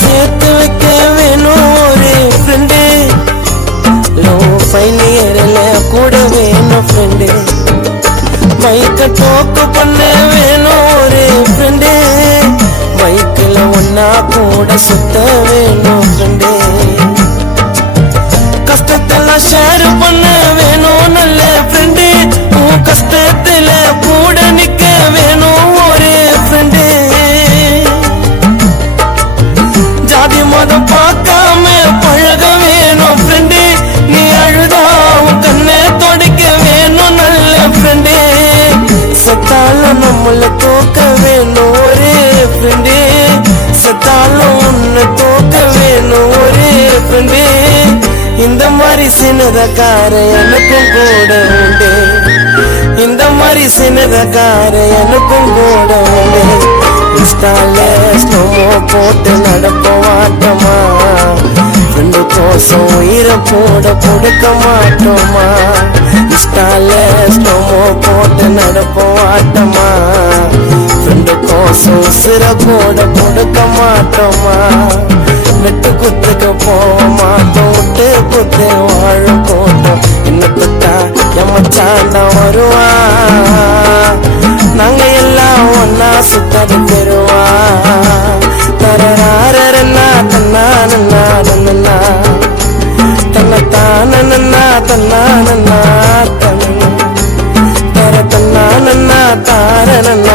சேர்த்து வைக்க வேணும் ஒரு ஃப்ரெண்டு. லவ் ஃபைனல் கூட வேணும் ஃப்ரெண்டு. பைக்க டோக்கு பண்ண வேணும் ஒரு ஃப்ரெண்டு. பைக்கில் ஒன்னா கூட சுத்த வேணும் ஃப்ரெண்டு. கஷ்டத்தெல்லாம் ஷேர் பண்ண வேணும் நல்ல ஃப்ரெண்டு. உன் கஷ்டத்துல கூட நிக்க வேணும் ஒரு ஃப்ரெண்டு. ஜாதி மதம் பார்க்காம பழக வேணும் ஃப்ரெண்டு. நீ அழுதா உன் கண்ணை தொடக்க வேணும் நல்ல ஃப்ரெண்டு. செத்தாலும் நம்மள தூக்க வேணும் ஒரு ஃப்ரெண்டு. செத்தாலும் உன்னை தூக்க வேணும் ஒரு ஃப்ரெண்டு. இந்த மாதிரி சின்னதக்கார எனக்கும் கூட உண்டு. இந்த மாதிரி சின்னதக்கார எனக்கும் கூட உண்டு. இன்ஸ்டால ஸ்லோமோ போட்டு நடப்போம் ஆட்டமா. ஃப்ரெண்டு கோசம் உயிரை போட கொடுக்க மாட்டோமா. இன்ஸ்டால ஸ்லோமோ போட்டு நடப்போம் ஆட்டமா. ஃப்ரெண்டு கோசம் உசிரை போட கொடுக்க மாட்டோமா. வெட்டு குத்துக்கு போக மாட்டோம். விட்டு குத்து வாழ போட்டோம். இன்னத்தா எம்மச்சாண்டா வருவா. நாங்க எல்லாம் ஒன்னா சுத்தது பெறுவா. தரராரன்னா தன்னா நன்னா நன்னா தன்னத்தான நன்னா தன்னா நன்னா தர தன்னா நன்னா தார நன்னா